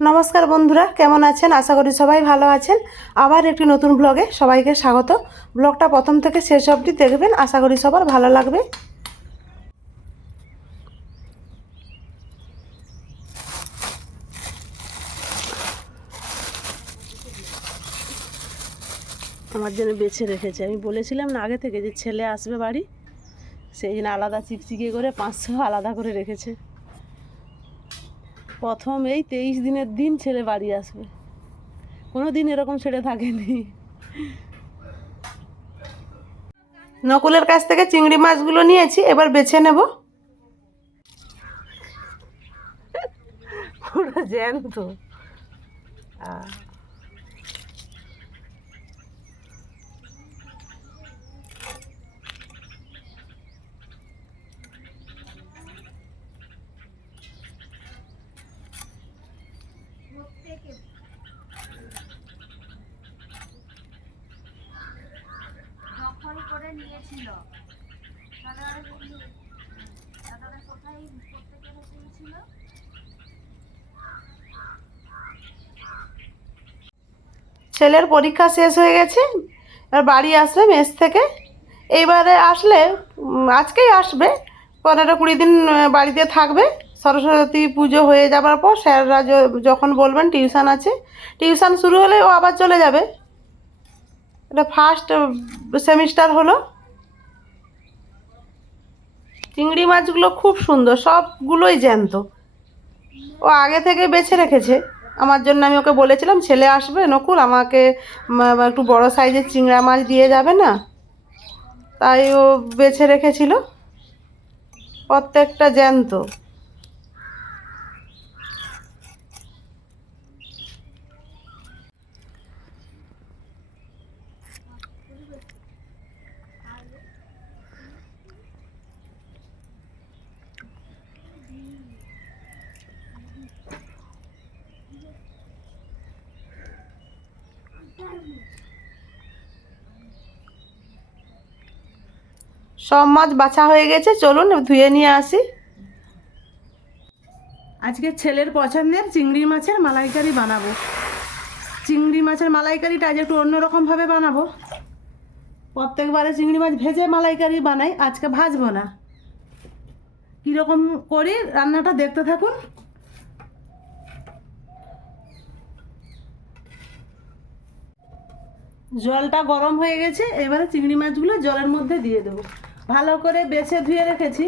নমস্কার বন্ধুরা, কেমন আছেন? আশা করি সবাই ভালো আছেন। আবার একটি নতুন ব্লগে সবাইকে স্বাগত। ব্লগটা প্রথম থেকে শেষ অবধি দেখবেন, আশা করি সবার ভালো লাগবে। আমার জন্য বেছে রেখেছে, আমি বলেছিলাম না আগে থেকে যে ছেলে আসবে বাড়ি, সেই জন্য আলাদা চিকচিকে করে 500 আলাদা করে রেখেছে। প্রথম এই 23 দিনের দিন ছেলে বাড়ি আসবে, কোনো দিন এরকম ছেড়ে থাকেনি। নকুলের কাছ থেকে চিংড়ি মাছগুলো নিয়েছি, এবার বেছে নেব। পুরো জ্যান্ত। দখল করে নিয়েছিল, কোথায় প্রত্যেকে ছিল। ছেলের পরীক্ষা শেষ হয়ে গেছে, এবার বাড়ি আসবে মেস থেকে। এইবারে আসলে আজকেই আসবে, 15-20 দিন বাড়িতে থাকবে। সরস্বতী পুজো হয়ে যাবার পর স্যাররা যখন বলবেন টিউশন আছে, টিউশন শুরু হলে ও আবার চলে যাবে। এটা ফার্স্ট সেমিস্টার হলো। চিংড়ি মাছগুলো খুব সুন্দর, সবগুলোই জ্যান্ত। ও আগে থেকে বেছে রেখেছে আমার জন্য। আমি ওকে বলেছিলাম ছেলে আসবে নকুল, আমাকে একটু বড় সাইজের চিংড়া মাছ দিয়ে যাবে না, তাই ও বেছে রেখেছিল। প্রত্যেকটা জ্যান্ত। সব মাছ বাছা হয়ে গেছে, চলুন ধুয়ে নিয়ে আসি। আজকে ছেলের পছন্দের চিংড়ি মাছের মালাইকারি বানাবো। চিংড়ি মাছের মালাইকারিটা আজ একটু অন্যরকমভাবে বানাবো। প্রত্যেকবারে চিংড়ি মাছ ভেজে মালাইকারি বানাই, আজকে ভাজবো না। কীরকম করি রান্নাটা দেখতে থাকুন। জলটা গরম হয়ে গেছে, এবারে চিংড়ি মাছগুলো জলের মধ্যে দিয়ে দেবো। ভালো করে বেছে ধুয়ে রেখেছি।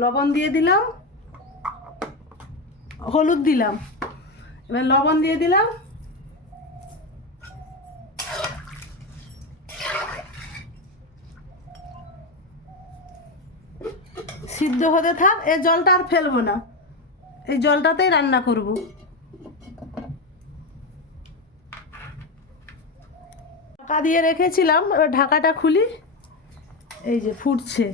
লবণ দিয়ে দিলাম, হলুদ দিলাম, এবার লবণ দিয়ে দিলাম। সিদ্ধ হতে থাক, এই জলটা আর ফেলবো না, এই জলটাতেই রান্না করব। ঢাকা দিয়ে রেখেছিলাম, এবার ঢাকাটা খুলি। এই যে ফুটছে।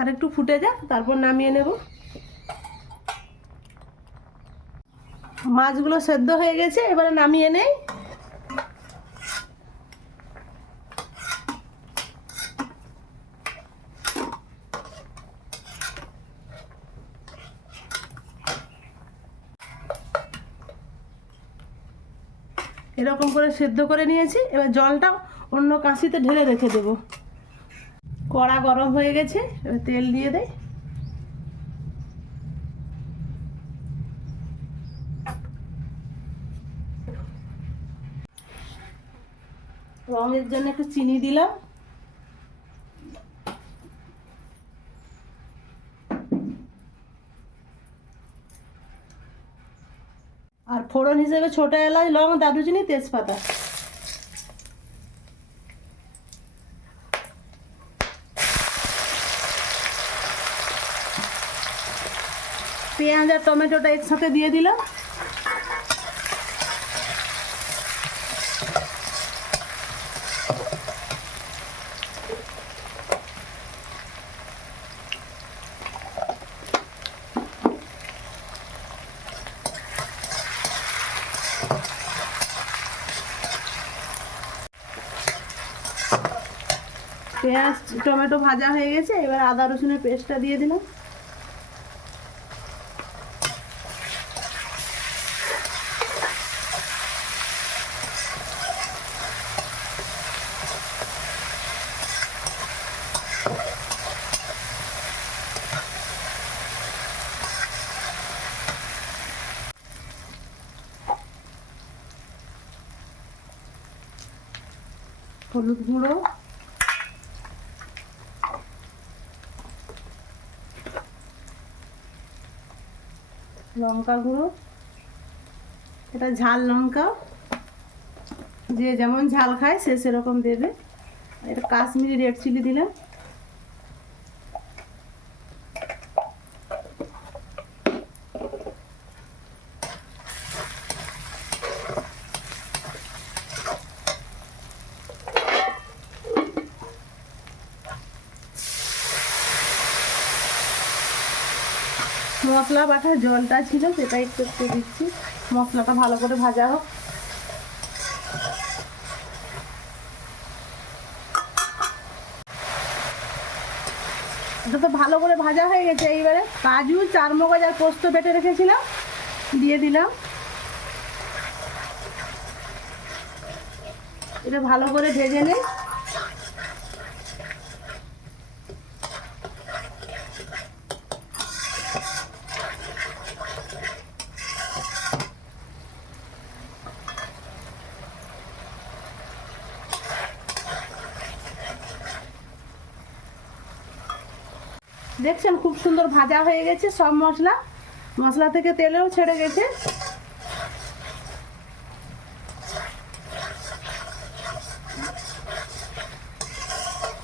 আর একটু ফুটে যাক, তারপর নামিয়ে নেব। মাছগুলো সেদ্ধ হয়ে গেছে, এবারে নামিয়ে নেই। এরকম করে সেদ্ধ করে নিয়েছি, এবার জলটা অন্য কাঁচিতে ঢেলে রেখে দেব। কড়া গরম হয়ে গেছে, এবার তেল দিয়ে দেয়। রঙের জন্য একটু চিনি দিলাম। আর ফোড়ন হিসেবে ছোট এলাচ, লং, দারুচিনি, তেজপাতা। পেঁয়াজ আর টমেটোটা একসাথে দিয়ে দিলাম। পেঁয়াজ টমেটো ভাজা হয়ে গেছে, এবার আদা রসুনের পেস্টটা দিয়ে দিলাম। হলুদ গুঁড়ো, লঙ্কা গুঁড়ো, এটা ঝাল লঙ্কা, যে যেমন ঝাল খায় সে সেরকম দেবে। এটা কাশ্মীরি রেড চিলি দিলাম। মশলা বাটার জলটা ছিল সেটা একটু একটু দিচ্ছি, মশলাটা ভালো করে ভাজা হোক। এটা তো ভালো করে ভাজা হয়ে গেছে। এইবারে কাজু, চারমগজ আর পোস্ত বেটে রেখেছিলাম দিয়ে দিলাম। এটা ভালো করে ভেজে নেই। দেখছেন খুব সুন্দর ভাজা হয়ে গেছে সব মশলা, মশলা থেকে তেলেও ছেড়ে গেছে।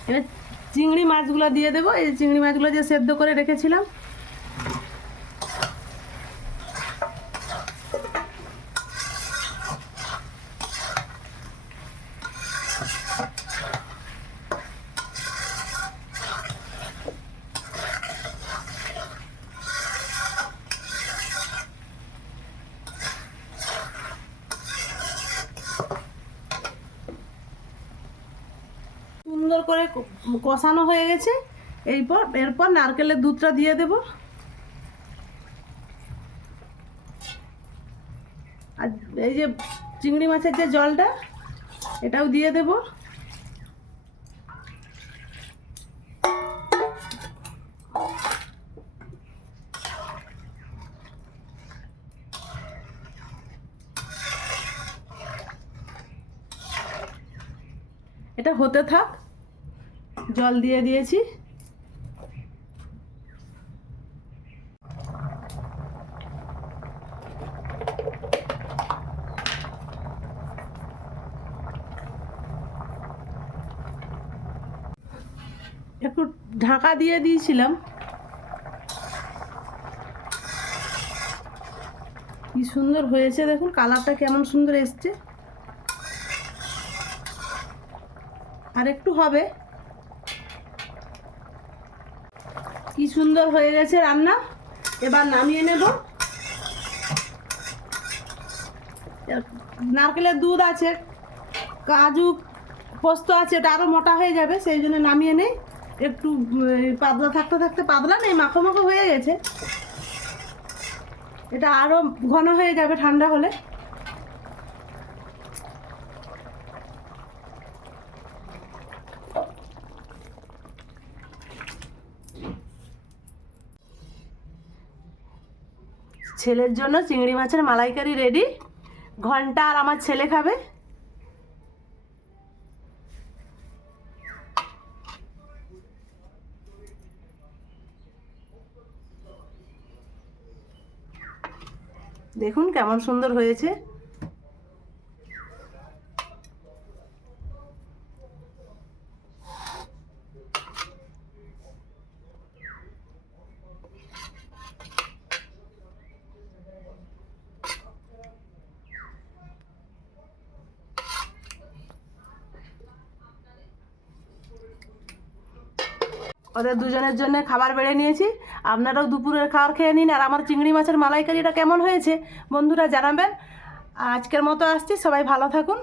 এবার চিংড়ি মাছগুলো দিয়ে দেবো। এই চিংড়ি মাছগুলো যে সেদ্ধ করে রেখেছিলাম, সুন্দর করে কষানো হয়ে গেছে। এরপর নারকেলের দুধটা দিয়ে দেব। আর এই যে চিংড়ি মাছের যে জলটা, এটাও দিয়ে দেব। এটা হতে থাক, জল দিয়ে দিয়েছি। একটু ঢাকা দিয়ে দিয়েছিলাম। কি সুন্দর হয়েছে দেখুন, কালারটা কেমন সুন্দর এসছে। আর একটু হবে। কি সুন্দর হয়ে গেছে রান্না। এবার নামিয়ে নেব। নারকেলের দুধ আছে, কাজু পোস্ত আছে, এটা আরও মোটা হয়ে যাবে, সেই জন্য নামিয়ে নেই। একটু পাতলা থাকতে থাকতে, পাতলা নেই মাখো মাখো হয়ে গেছে, এটা আরও ঘন হয়ে যাবে ঠান্ডা হলে। ছেলের জন্য চিংড়ি মাছের মালাইকারি রেডি। ঘন্টা আর আমার ছেলে খাবে। দেখুন কেমন সুন্দর হয়েছে। ওদের দুজনের জন্য খাবার বেড়ে নিয়েছি। আপনারাও দুপুরের খাবার খেয়ে নিন। আর আমার চিংড়ি মাছের মালাইকারিটা কেমন হয়েছে বন্ধুরা জানাবেন। আজকের মতো আসছি, সবাই ভালো থাকুন।